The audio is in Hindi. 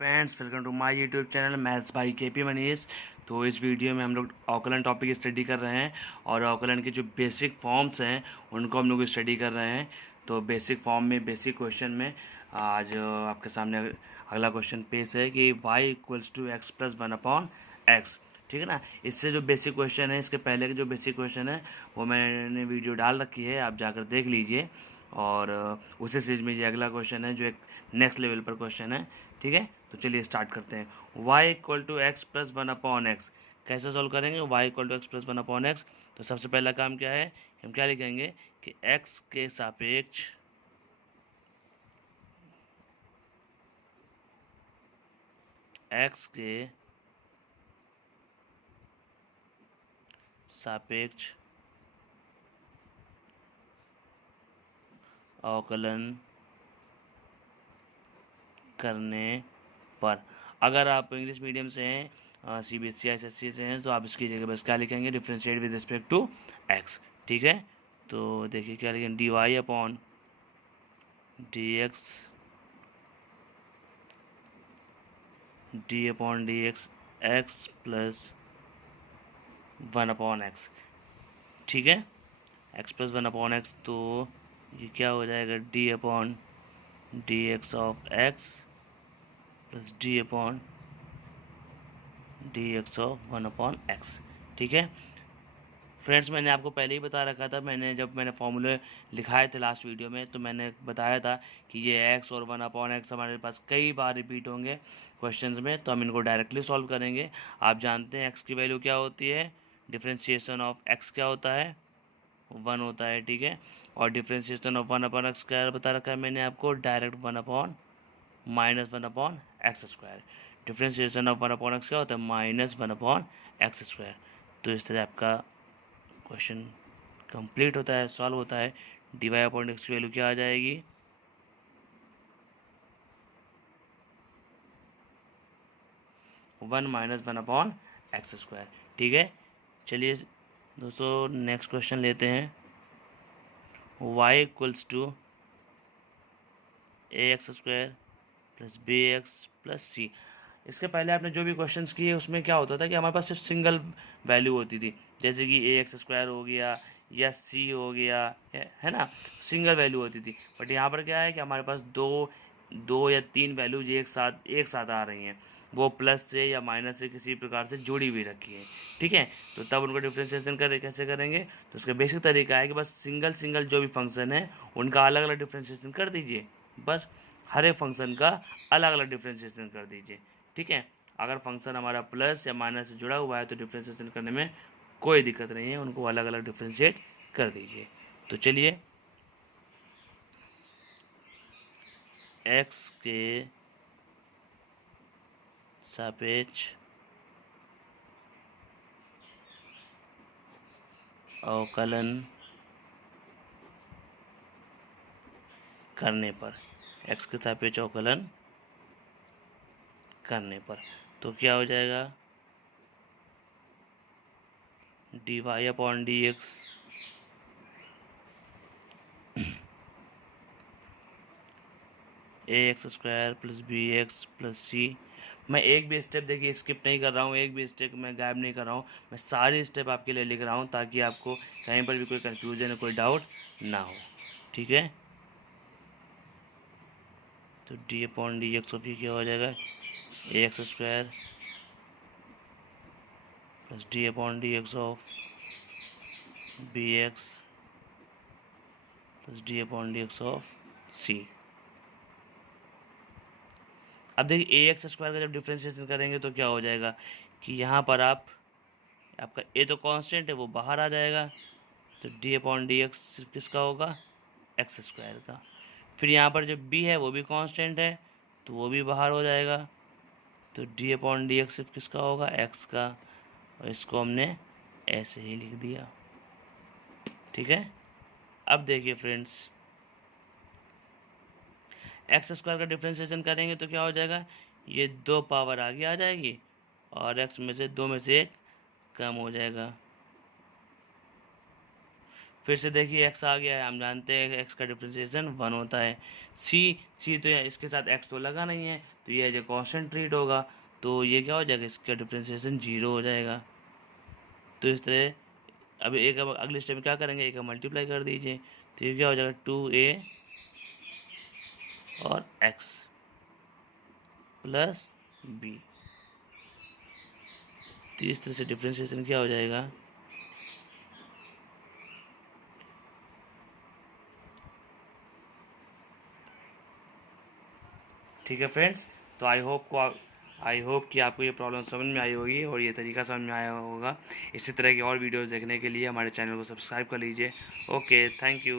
Friends, welcome to my YouTube channel maths by K P Manish. तो इस वीडियो में हम लोग अवकलन टॉपिक स्टडी कर रहे हैं और अवकलन के जो बेसिक फॉर्म्स हैं उनको हम लोग स्टडी कर रहे हैं। तो बेसिक फॉर्म में बेसिक क्वेश्चन में आज आपके सामने अगला क्वेश्चन पेश है कि y equals to x plus one upon x. ठीक है ना। इससे जो बेसिक क्वेश्चन है, इसके पहले के जो बेसिक क्वेश्चन है वो मैंने वीडियो डाल रखी है, आप जाकर देख लीजिए। और उसी सीरीज में ये अगला क्वेश्चन है जो एक नेक्स्ट लेवल पर क्वेश्चन है। ठीक है, तो चलिए स्टार्ट करते हैं। y equal to x plus one upon x कैसे सॉल्व करेंगे? y equal to x plus one upon x. तो सबसे पहला काम क्या है, हम क्या लिखेंगे कि x के सापेक्ष अवकलन करने पर, अगर आप इंग्लिश मीडियम से हैं, CBSE ICSE से हैं, तो आप इसकी जगह बस क्या लिखेंगे, differentiate with respect to x. ठीक है, तो देखिए क्या लिखेंगे, dy upon dx x plus one upon x. ठीक है, x plus one upon x, तो ये क्या हो जाएगा, d upon d x of x plus d upon d x of one upon x. ठीक है फ्रेंड्स, मैंने आपको पहले ही बता रखा था, जब मैंने फॉर्मूले लिखाए थे लास्ट वीडियो में, तो मैंने बताया था कि ये एक्स और वन अपॉन एक्स हमारे पास कई बार रिपीट होंगे क्वेश्चंस में, तो हम इनको डायरेक्टली सॉल्व करेंगे। आप जानते हैं एक्स की वैल्यू क्या होती है, डिफ्रेंशिएशन ऑफ एक्स क्या होता है, वन होता है। ठीक है, और differentiation of one upon x क्या बता रखा है मैंने आपको, direct one upon minus one upon x square. Differentiation of one upon x क्या होता है, minus one upon x square. तो इस तरह आपका क्वेश्चन कंप्लीट होता है, सॉल्व होता है। dy अपॉन एक्स की वैल्यू क्या आ जाएगी, one minus one upon x square. ठीक है, चलिए दोस्तों नेक्स्ट क्वेश्चन लेते हैं। y equals to a x square plus b x plus c. इसके पहले आपने जो भी क्वेश्चंस किए उसमें क्या होता था कि हमारे पास सिर्फ सिंगल वैल्यू होती थी, जैसे कि ए एक्स स्क्वायर हो गया या सी हो गया, है ना, सिंगल वैल्यू होती थी। बट यहाँ पर क्या है कि हमारे पास दो दो या तीन वैल्यूज एक साथ आ रही हैं, वो प्लस से या माइनस से किसी प्रकार से जुड़ी हुई रखी है। ठीक है, तो तब उनको डिफ्रेंशिएशन कैसे करेंगे, तो उसका बेसिक तरीका है कि बस सिंगल सिंगल जो भी फंक्शन है उनका अलग अलग डिफ्रेंशिएशन कर दीजिए। बस हर एक फंक्शन का अलग अलग डिफ्रेंशिएशन कर दीजिए। ठीक है, अगर फंक्शन हमारा प्लस या माइनस से जुड़ा हुआ है तो डिफ्रेंशिएशन करने में कोई दिक्कत नहीं है, उनको अलग अलग डिफ्रेंशिएट कर दीजिए। तो चलिए, x के सापेक्ष अवकलन करने पर, x के सापेक्ष अवकलन करने पर तो क्या हो जाएगा, dy upon d x a x square plus b x plus c. मैं एक भी स्टेप देखिए स्किप नहीं कर रहा हूँ, एक भी स्टेप मैं गायब नहीं कर रहा हूँ, मैं सारी स्टेप आपके लिए लिख रहा हूँ ताकि आपको कहीं पर भी कोई कन्फ्यूजन कोई डाउट ना हो। ठीक है, तो d upon d x of ये क्या हो जाएगा, a x square plus d upon d x of b x plus d upon d x of c. अब देखिए ए एक्स स्क्वायर का जब डिफ्रेंशिएशन करेंगे तो क्या हो जाएगा कि यहाँ पर आपका ए तो कांस्टेंट है, वो बाहर आ जाएगा, तो डी अपॉन डी एक्स सिर्फ किसका होगा, एक्स स्क्वायर का। फिर यहाँ पर जो बी है वो भी कांस्टेंट है, तो वो भी बाहर हो जाएगा, तो डी अपॉन डी एक्स सिर्फ किसका होगा, एक्स का। और इसको हमने ऐसे ही लिख दिया। ठीक है, अब देखिए फ्रेंड्स, एक्स स्क्वायर का डिफ्रेंशिएशन करेंगे तो क्या हो जाएगा, ये दो पावर आगे आ जाएगी और एक्स में से दो में से एक कम हो जाएगा, फिर से देखिए एक्स आ गया है, हम जानते हैं एक्स का डिफ्रेंशिएशन 1 होता है। सी तो इसके साथ एक्स तो लगा नहीं है, तो ये जो कॉन्स्टेंट ट्रीट होगा, तो ये क्या हो जाएगा, इसका डिफ्रेंशिएशन 0 हो जाएगा। तो इस तरह अब एक अगले स्टेप में क्या करेंगे, एक मल्टीप्लाई कर दीजिए, तो ये क्या हो जाएगा 2a और x प्लस b। तो इस तरह से डिफ्रेंशिएशन क्या हो जाएगा, ठीक है फ्रेंड्स। तो आई होप कि आपको ये प्रॉब्लम समझ में आई होगी और ये तरीका समझ में आया होगा। इसी तरह की और वीडियोस देखने के लिए हमारे चैनल को सब्सक्राइब कर लीजिए। Okay, thank you.